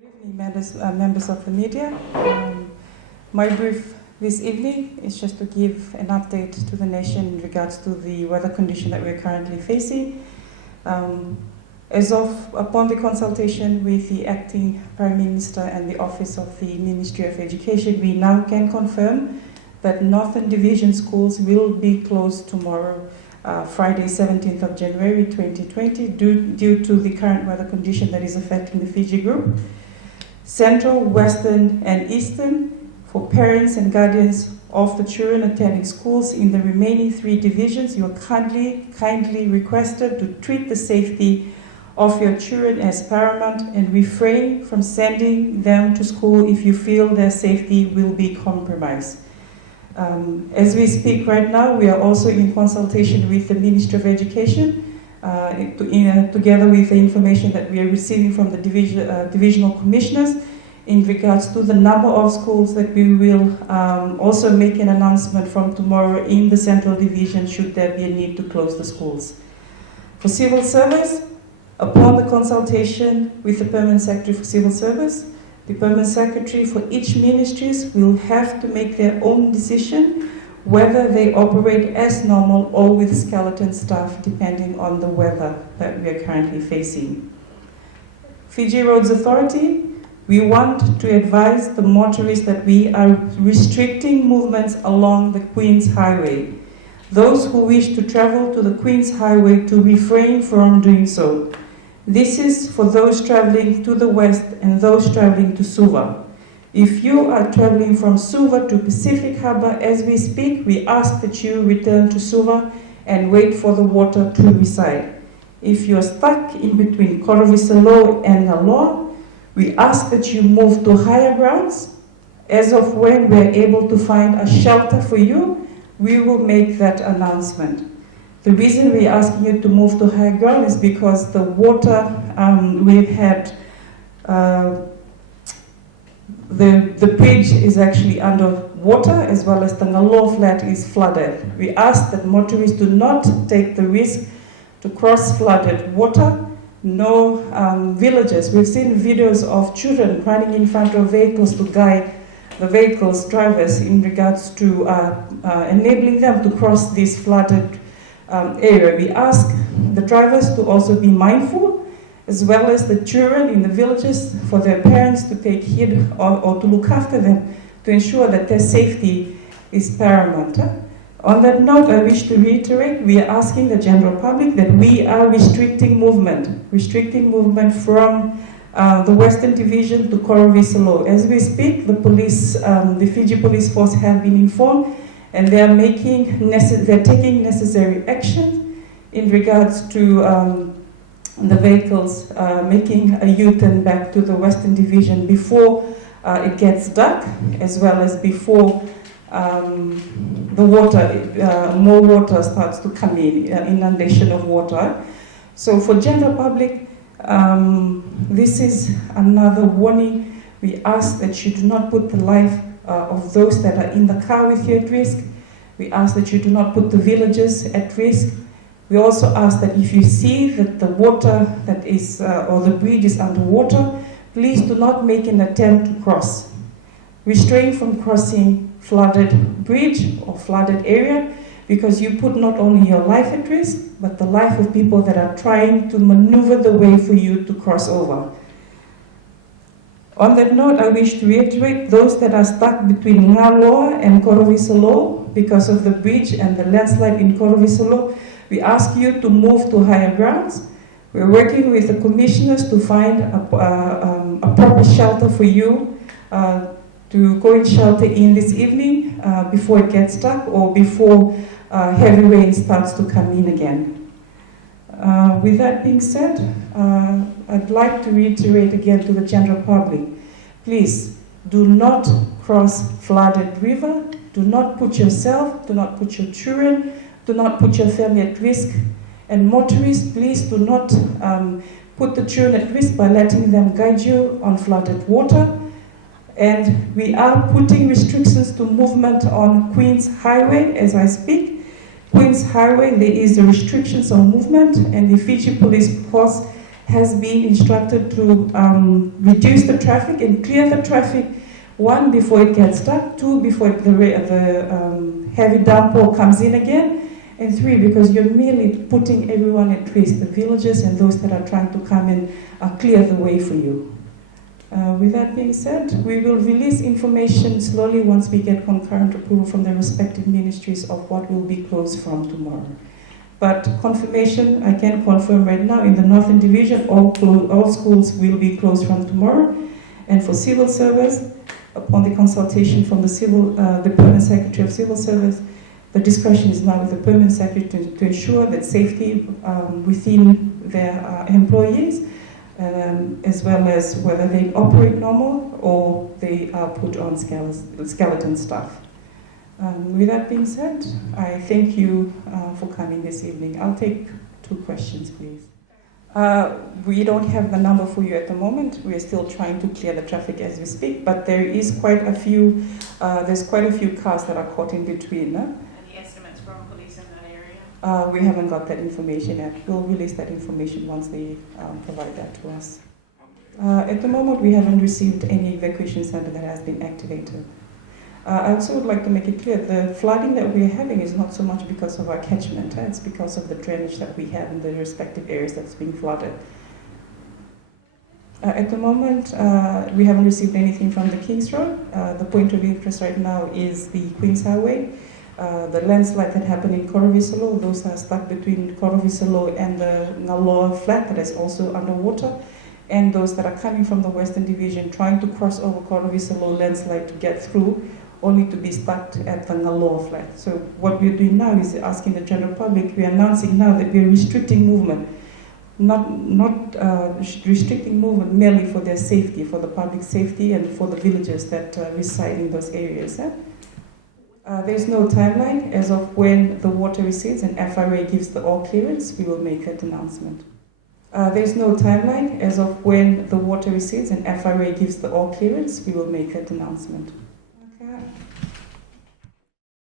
Good evening, members of the media. My brief this evening is just to give an update to the nation in regards to the weather condition that we're currently facing. Upon the consultation with the acting Prime Minister and the Office of the Ministry of Education, we now can confirm that Northern Division schools will be closed tomorrow, Friday, 17th of January 2020, due to the current weather condition that is affecting the Fiji group. Central, Western, and Eastern, for parents and guardians of the children attending schools in the remaining 3 divisions, you are kindly requested to treat the safety of your children as paramount and refrain from sending them to school if you feel their safety will be compromised. As we speak right now, we are also in consultation with the Ministry of Education, together with the information that we are receiving from the divisional commissioners in regards to the number of schools that we will also make an announcement from tomorrow in the Central Division should there be a need to close the schools. For civil service, upon the consultation with the Permanent Secretary for Civil Service, the Permanent Secretary for each ministries will have to make their own decision whether they operate as normal or with skeleton staff, depending on the weather that we are currently facing. Fiji Roads Authority, we want to advise the motorists that we are restricting movements along the Queen's Highway. Those who wish to travel to the Queen's Highway to refrain from doing so. This is for those traveling to the west and those traveling to Suva. If you are traveling from Suva to Pacific Harbour as we speak, we ask that you return to Suva and wait for the water to recede. If you are stuck in between Korovisalo and Naloa, we ask that you move to higher grounds. As of when we are able to find a shelter for you, we will make that announcement. The reason we are asking you to move to higher ground is because the water we've had, the bridge is actually under water, as well as the Naloa flat is flooded. We ask that motorists do not take the risk to cross flooded water. No villages. We've seen videos of children running in front of vehicles to guide the vehicles drivers in regards to enabling them to cross this flooded area. We ask the drivers to also be mindful, as well as the children in the villages, for their parents to take heed or to look after them, to ensure that their safety is paramount. On that note, I wish to reiterate, we are asking the general public that we are restricting movement from the Western Division to Korovisalo. As we speak, the police, the Fiji Police Force have been informed, and they are they're taking necessary action in regards to the vehicles making a U-turn back to the Western Division before it gets dark, as well as before the water, more water starts to come in, inundation of water. So for general public, this is another warning. We ask that you do not put the life of those that are in the car with you at risk. We ask that you do not put the villagers at risk. We also ask that if you see that the water that is, or the bridge is underwater, please do not make an attempt to cross. Restrain from crossing flooded bridge or flooded area, because you put not only your life at risk, but the life of people that are trying to maneuver the way for you to cross over. On that note, I wish to reiterate, those that are stuck between Naloa and Korovisalo because of the bridge and the landslide in Korovisalo, we ask you to move to higher grounds. We're working with the commissioners to find a proper shelter for you to go and shelter in this evening before it gets dark or before heavy rain starts to come in again. With that being said, I'd like to reiterate again to the general public, please do not cross flooded river, do not put yourself, do not put your children, do not put your family at risk, and motorists, please do not put the children at risk by letting them guide you on flooded water. And we are putting restrictions to movement on Queen's Highway as I speak. Queen's Highway, there is the restrictions on movement, and the Fiji Police Force has been instructed to reduce the traffic and clear the traffic, one, before it gets stuck, two, before the heavy downpour comes in again, and three, because you're merely putting everyone at risk, the villagers and those that are trying to come in clear the way for you. With that being said, we will release information slowly once we get concurrent approval from the respective ministries of what will be closed from tomorrow. But confirmation, I can confirm right now, in the Northern Division, all schools will be closed from tomorrow. And for civil service, upon the consultation from the Permanent Secretary of Civil Service, the discussion is now with the Permanent Secretary to ensure that safety within their employees, as well as whether they operate normal or they are put on skeleton staff. With that being said, I thank you for coming this evening. I'll take 2 questions, please. We don't have the number for you at the moment. We are still trying to clear the traffic as we speak, but there is quite a few. There's quite a few cars that are caught in between. Any estimates from police in that area? We haven't got that information yet. We'll release that information once they provide that to us. At the moment, we haven't received any evacuation center that has been activated. I also would like to make it clear, the flooding that we're having is not so much because of our catchment, it's because of the drainage that we have in the respective areas that's being flooded. At the moment, we haven't received anything from the Kings Road. The point of interest right now is the Queens Highway. The landslide that happened in Korovisalo, those are stuck between Korovisalo and the Ngaloa Flat that is also underwater, and those that are coming from the Western Division trying to cross over Korovisalo landslide to get through, only to be stuck at the Ngaloa Flat. So what we're doing now is asking the general public, we're announcing now that we're restricting movement, not restricting movement merely for their safety, for the public safety and for the villagers that reside in those areas. There's no timeline. As of when the water recedes and FRA gives the all clearance, we will make that announcement. There's no timeline. As of when the water recedes and FRA gives the all clearance, we will make that announcement.